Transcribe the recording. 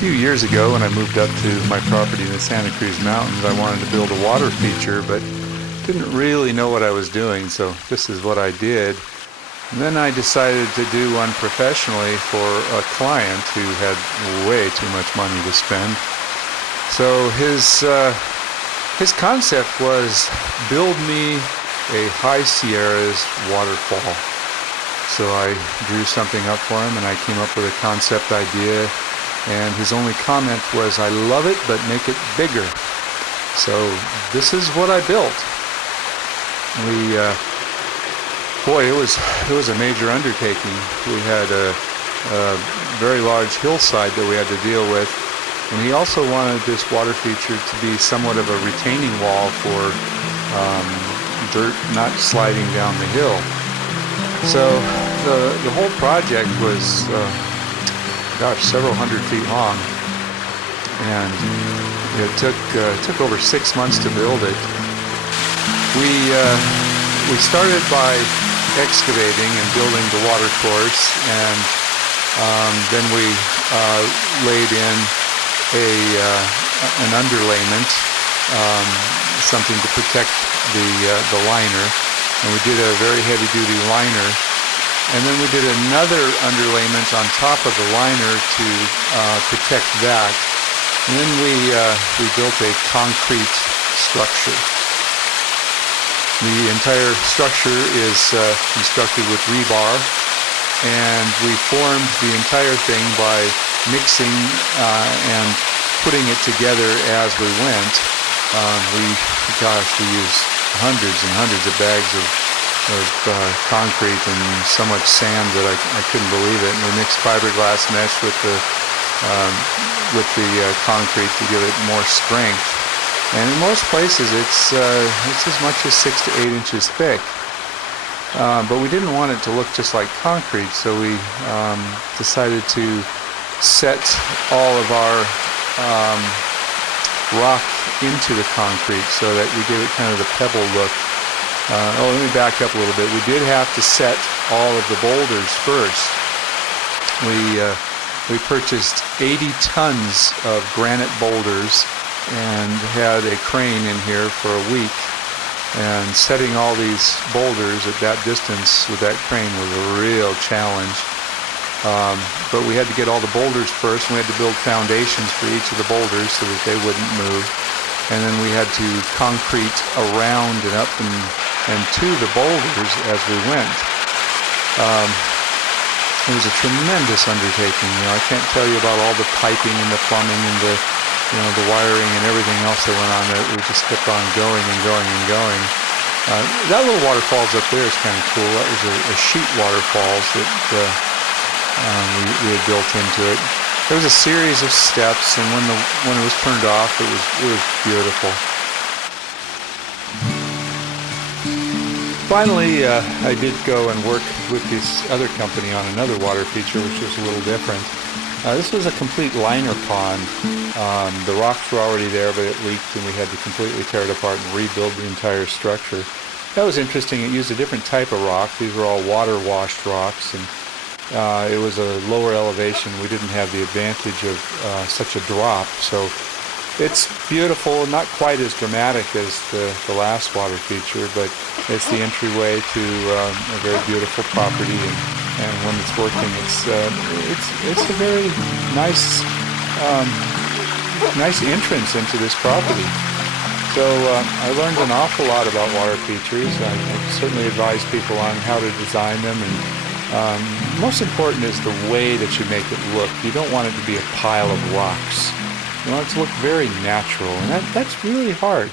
few years ago when I moved up to my property in the Santa Cruz Mountains, I wanted to build a water feature, but didn't really know what I was doing, so this is what I did. And then I decided to do one professionally for a client who had way too much money to spend. So his concept was build me a High Sierras waterfall. So I drew something up for him and I came up with a concept idea, and his only comment was, "I love it, but make it bigger." So this is what I built. It was a major undertaking. We had a very large hillside that we had to deal with, and he also wanted this water feature to be somewhat of a retaining wall for dirt not sliding down the hill. So the whole project was several hundred feet long, and it took over 6 months to build it. We started by excavating and building the water course, and then we laid in an underlayment, something to protect the liner, and we did a very heavy-duty liner. And then we did another underlayment on top of the liner to protect that. And then we built a concrete structure. The entire structure is constructed with rebar, and we formed the entire thing by mixing and putting it together as we went. We used hundreds and hundreds of bags of concrete and so much sand that I couldn't believe it. And we mixed fiberglass mesh with the concrete to give it more strength. And in most places, it's as much as 6 to 8 inches thick. But we didn't want it to look just like concrete, so we decided to set all of our rock into the concrete so that we gave it kind of the pebble look. Let me back up a little bit. We did have to set all of the boulders first. We purchased 80 tons of granite boulders and had a crane in here for a week. And setting all these boulders at that distance with that crane was a real challenge. But we had to get all the boulders first, and we had to build foundations for each of the boulders so that they wouldn't move. And then we had to concrete around and up and to the boulders as we went. It was a tremendous undertaking. I can't tell you about all the piping and the plumbing and the wiring and everything else that went on there. We just kept on going and going and going. That little waterfalls up there is kind of cool. That was a sheet waterfalls that we had built into it. There was a series of steps, and when it was turned off, it was beautiful. Finally, I did go and work with this other company on another water feature, which was a little different. This was a complete liner pond. The rocks were already there, but it leaked, and we had to completely tear it apart and rebuild the entire structure. That was interesting. It used a different type of rock. These were all water-washed rocks, and it was a lower elevation. We didn't have the advantage of such a drop, so it's beautiful, not quite as dramatic as the last water feature, but it's the entryway to a very beautiful property, and when it's working, it's a very nice entrance into this property. So I learned an awful lot about water features. I certainly advise people on how to design them, and most important is the way that you make it look. You don't want it to be a pile of rocks. You want it to look very natural, and that's really hard.